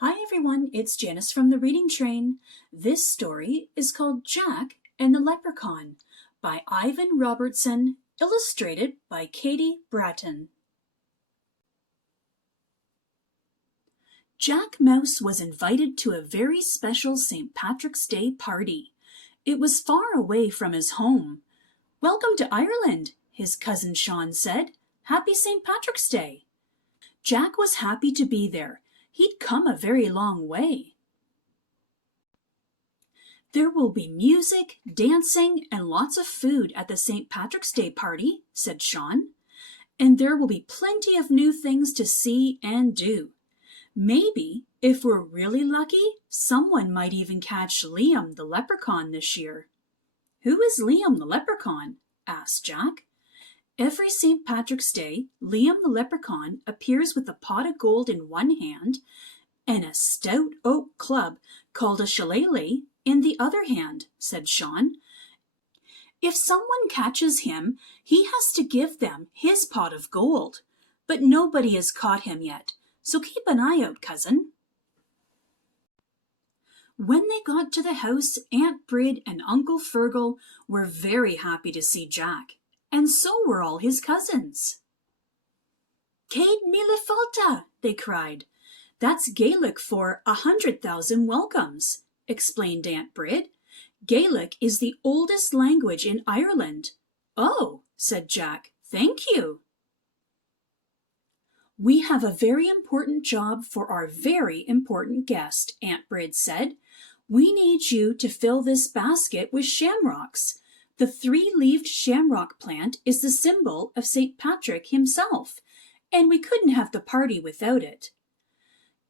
Hi everyone, it's Janice from the Reading Train. This story is called Jack and the Leprechaun by Ivan Robertson, illustrated by Katy, Bratun. Jack Mouse was invited to a very special St. Patrick's Day party. It was far away from his home. "Welcome to Ireland," his cousin Sean said. "Happy St. Patrick's Day." Jack was happy to be there. He'd come a very long way. "There will be music, dancing, and lots of food at the St. Patrick's Day party," said Sean. "And there will be plenty of new things to see and do. Maybe, if we're really lucky, someone might even catch Liam the leprechaun this year." "Who is Liam the leprechaun?" asked Jack. Every St. Patrick's Day, Liam the leprechaun appears with a pot of gold in one hand and a stout oak club called a shillelagh in the other hand, said Sean. "If someone catches him, he has to give them his pot of gold. But nobody has caught him yet, so keep an eye out, cousin." When they got to the house, Aunt Brid and Uncle Fergal were very happy to see Jack, and so were all his cousins. "Céad míle fáilte," they cried. "That's Gaelic for 100,000 welcomes," explained Aunt Brid. "Gaelic is the oldest language in Ireland." "Oh," said Jack, "thank you." "We have a very important job for our very important guest," Aunt Brid said. "We need you to fill this basket with shamrocks. The three-leaved shamrock plant is the symbol of St. Patrick himself, and we couldn't have the party without it."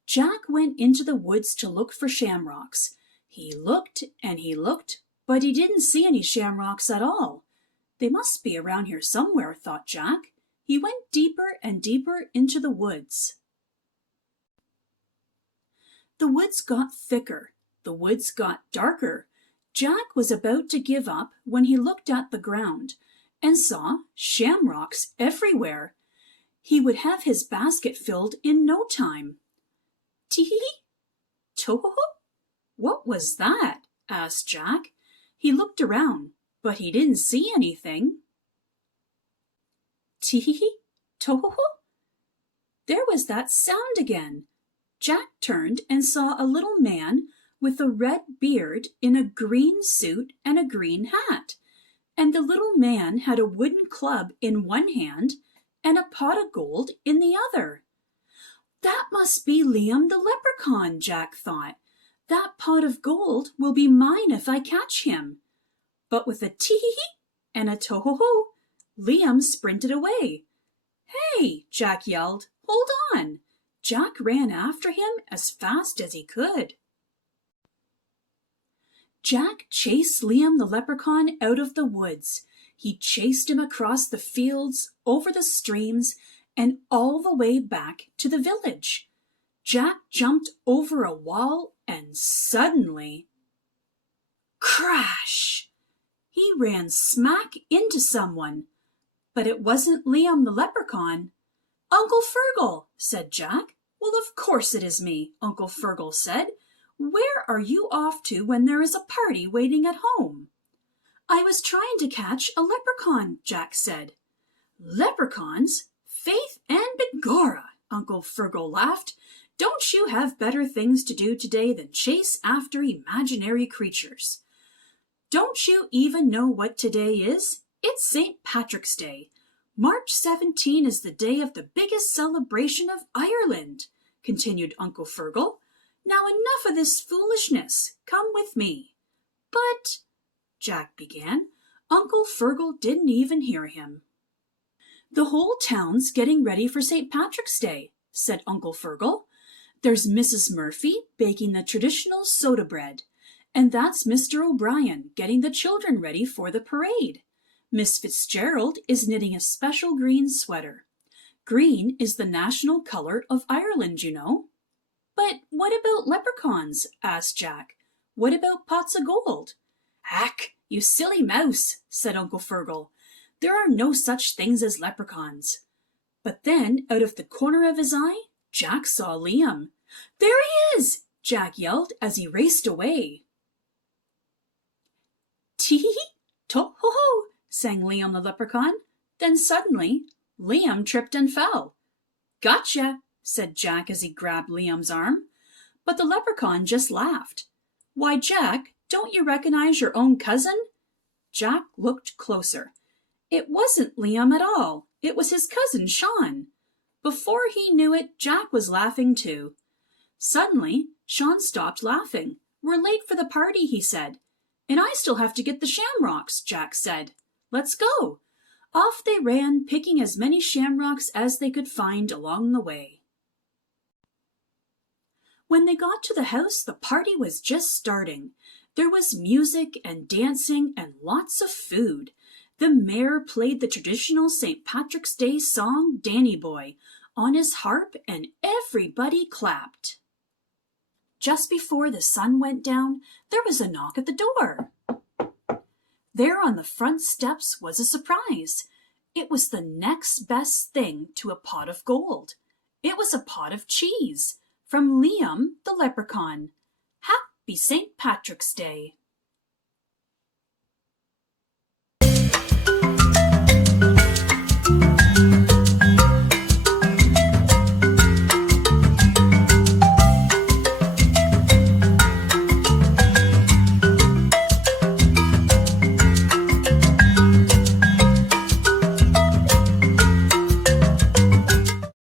Jack went into the woods to look for shamrocks. He looked and he looked, but he didn't see any shamrocks at all. "They must be around here somewhere," thought Jack. He went deeper and deeper into the woods. The woods got thicker. The woods got darker. Jack was about to give up when he looked at the ground and saw shamrocks everywhere. He would have his basket filled in no time. "Tee-hee-hee! Toho-ho! What was that?" asked Jack. He looked around, but he didn't see anything. "Tee-hee-hee! Toho-ho!" There was that sound again. Jack turned and saw a little man with a red beard in a green suit and a green hat, and the little man had a wooden club in one hand and a pot of gold in the other. "That must be Liam the leprechaun," Jack thought. "That pot of gold will be mine if I catch him." But with a tee-hee-hee and a to-ho-ho, Liam sprinted away. "Hey!" Jack yelled. "Hold on!" Jack ran after him as fast as he could. Jack chased Liam the leprechaun out of the woods. He chased him across the fields, over the streams, and all the way back to the village. Jack jumped over a wall and suddenly, crash! He ran smack into someone. But it wasn't Liam the leprechaun. "Uncle Fergal," said Jack. "Well, of course it is me," Uncle Fergal said. "Where are you off to when there is a party waiting at home?" "I was trying to catch a leprechaun," Jack said. "Leprechauns? Faith and begorra!" Uncle Fergal laughed. "Don't you have better things to do today than chase after imaginary creatures? Don't you even know what today is? It's St. Patrick's Day. March 17 is the day of the biggest celebration of Ireland," continued Uncle Fergal. "Now enough of this foolishness. Come with me." "But," Jack began, Uncle Fergal didn't even hear him. "The whole town's getting ready for St. Patrick's Day," said Uncle Fergal. "There's Mrs. Murphy baking the traditional soda bread, and that's Mr. O'Brien getting the children ready for the parade. Miss Fitzgerald is knitting a special green sweater. Green is the national color of Ireland, you know." "But what about leprechauns?" asked Jack. "What about pots of gold?" "Ack, you silly mouse," said Uncle Fergal. "There are no such things as leprechauns." But then, out of the corner of his eye, Jack saw Liam. There he is! Jack yelled as he raced away. Tee-hee-hee, to-ho-ho, sang Liam the leprechaun. Then suddenly, Liam tripped and fell. Gotcha, said Jack as he grabbed Liam's arm. But the leprechaun just laughed. Why, Jack, don't you recognize your own cousin? Jack looked closer. It wasn't Liam at all. It was his cousin, Sean. Before he knew it, Jack was laughing too. Suddenly, Sean stopped laughing. We're late for the party, he said. And I still have to get the shamrocks, Jack said. Let's go. Off they ran, picking as many shamrocks as they could find along the way. When they got to the house, the party was just starting. There was music and dancing and lots of food. The mayor played the traditional St. Patrick's Day song, Danny Boy, on his harp, and everybody clapped. Just before the sun went down, there was a knock at the door. There on the front steps was a surprise. It was the next best thing to a pot of gold. It was a pot of cheese from Liam the leprechaun. Happy St. Patrick's Day!